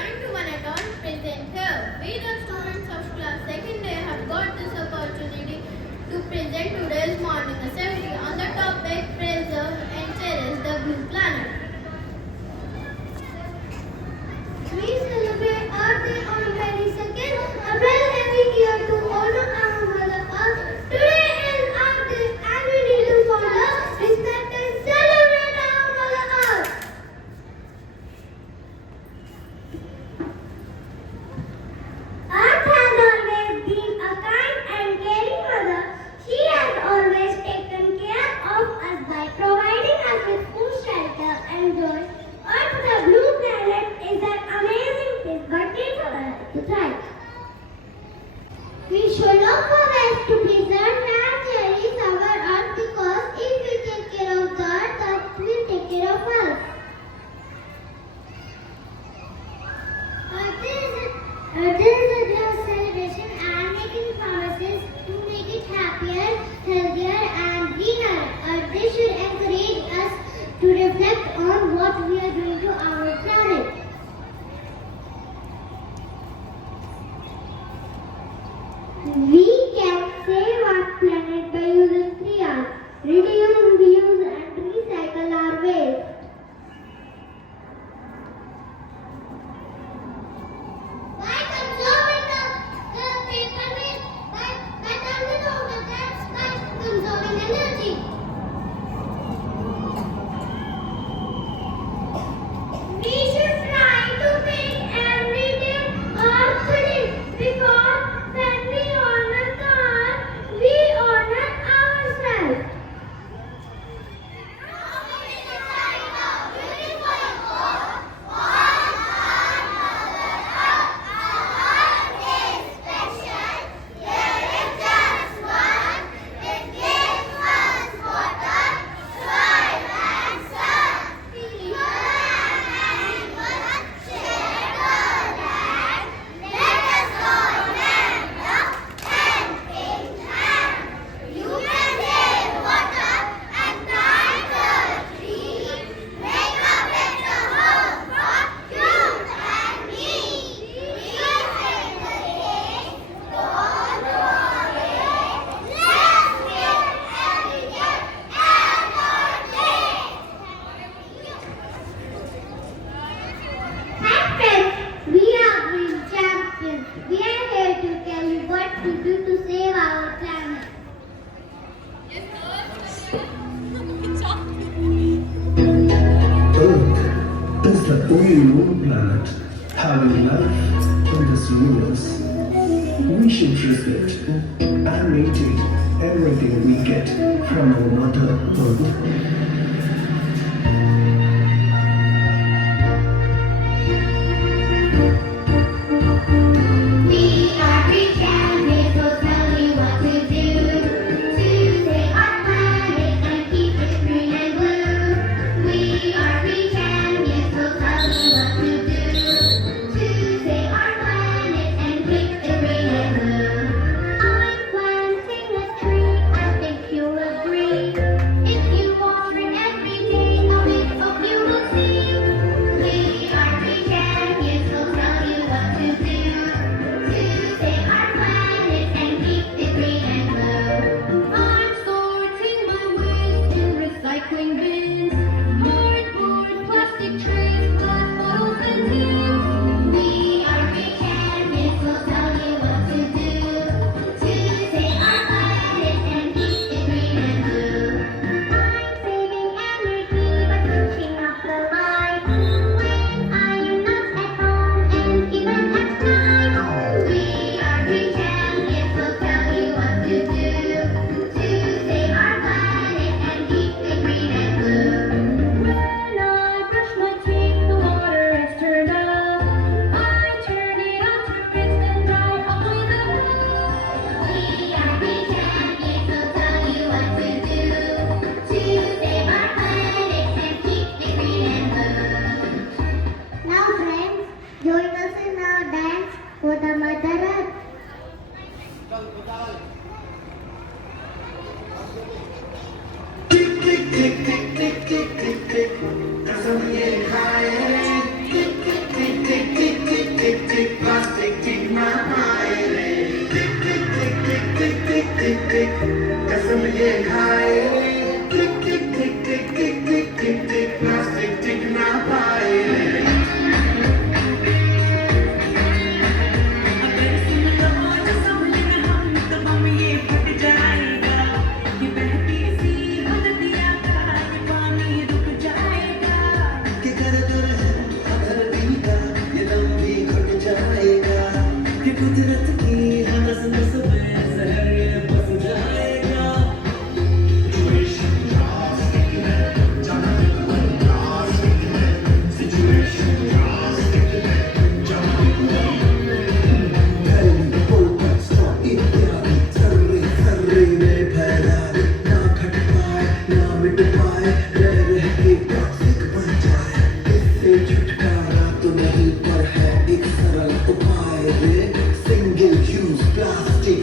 morning to one and all present here. We the students of class second day have got this opportunity to present today's morning assembly on the topic preserve and cherish the blue planet. We celebrate Earth Day on 22nd April every year to honor our Mother Earth. Today is Earth Day and we need to honor, respect and celebrate our Mother Earth. Earth has always been a kind and caring mother. She has always taken care of us by providing us with food, shelter and joy. Earth, the blue planet, is an amazing place, but it's to thrive. We should look for ways to preserve and cherish our earth because if we take care of the earth will take care of us. Earth is a day of celebration and making promises to make it happier, healthier and greener. Earth Day should encourage us to reflect on what we are doing to our planet. We can save our planet by using 3 R's: reduce, reuse and recycle our waste. By conserving the paper waste, by turning off the taps, by conserving energy. We should try to make every day Earth Day because when we honor the earth, we honor ourselves. We are here to tell you what to do to save our planet. Earth is the only known planet having life in this universe. We should respect and maintain everything we get from our Mother Earth. We are rich and we will tell you what to do to save our planet and keep it green and blue. We are rich and we will tell you what to do to save our planet and keep it green and blue. I'm planting a tree, I think you'll agree. If you water it every day, a bit of you will see. We are rich and we will tell you what to do to save our planet and keep it green and blue. I'm sorting my waste in recycling bins. Cardboard, plastic trays, glass bottles and tins. We are rich and we will tell you what to do to save our planet and keep it green and blue. I'm saving energy by switching off the light when I am not at home and even at night. We are rich and we will tell you what to do to save our planet and keep it green and blue. When I brush my teeth, the water is turned off. I turn it on to rinse and dry away the blue. We are rich and we will tell you what to do to save our planet and keep it green and blue. Now friends, join us in our dance for the Mother Earth. Tick tick tick tick tick tick tick tick. As I'm getting higher. Tick tick tick tick tick tick. पर है एक सरल उपाय रे single use plastic